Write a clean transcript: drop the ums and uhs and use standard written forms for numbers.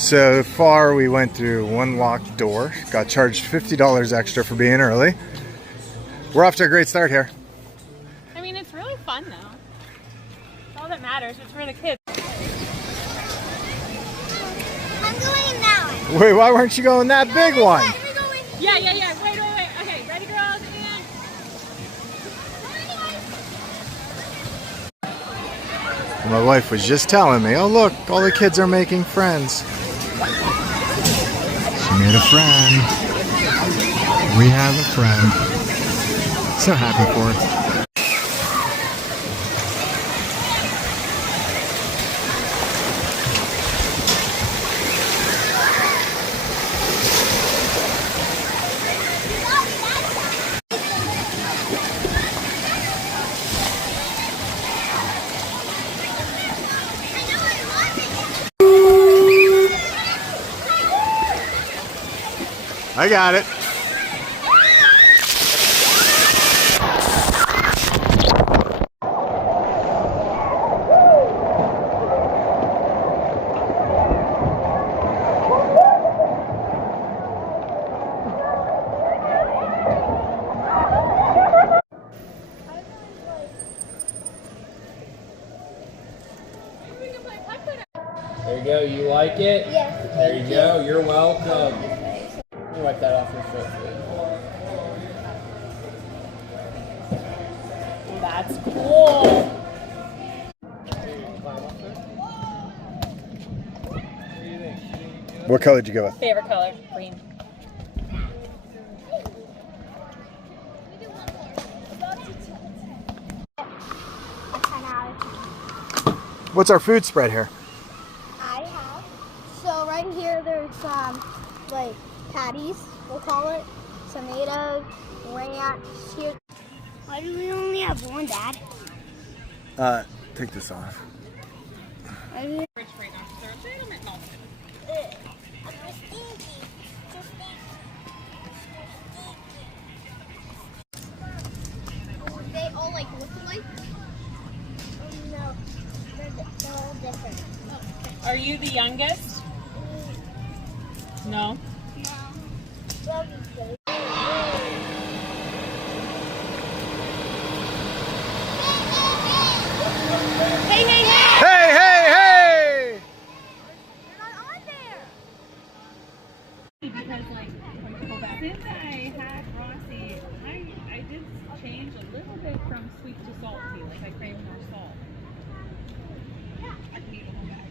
So far we went through one locked door, got charged $50 extra for being early. We're off to a great start here. I mean, it's really fun though. All that matters is for the kids. I'm going in that one. Wait, why weren't you going that big one? Yeah. Wait. Okay, ready, girls? And My wife was just telling me, oh look, all the kids are making friends. She made a friend. We have a friend. So happy for her. I got it. There you go. You like it? Yes. There you go. You're welcome. Let me wipe that off your foot, please. That's cool. What color did you go with? Favorite color? Green. What's our food spread here? I have. So right here there's like patties, we'll call it. Tomatoes, ranch. Here. Why do we only have one, Dad? Take this off. They all like look alike? No, they're all different. Are you the youngest? No. No. Hey! Hey, hey, hey! You're not on there! Because since I had Rossi, I did change a little bit from sweet to salty. Like I crave more salt. I can eat a whole bag.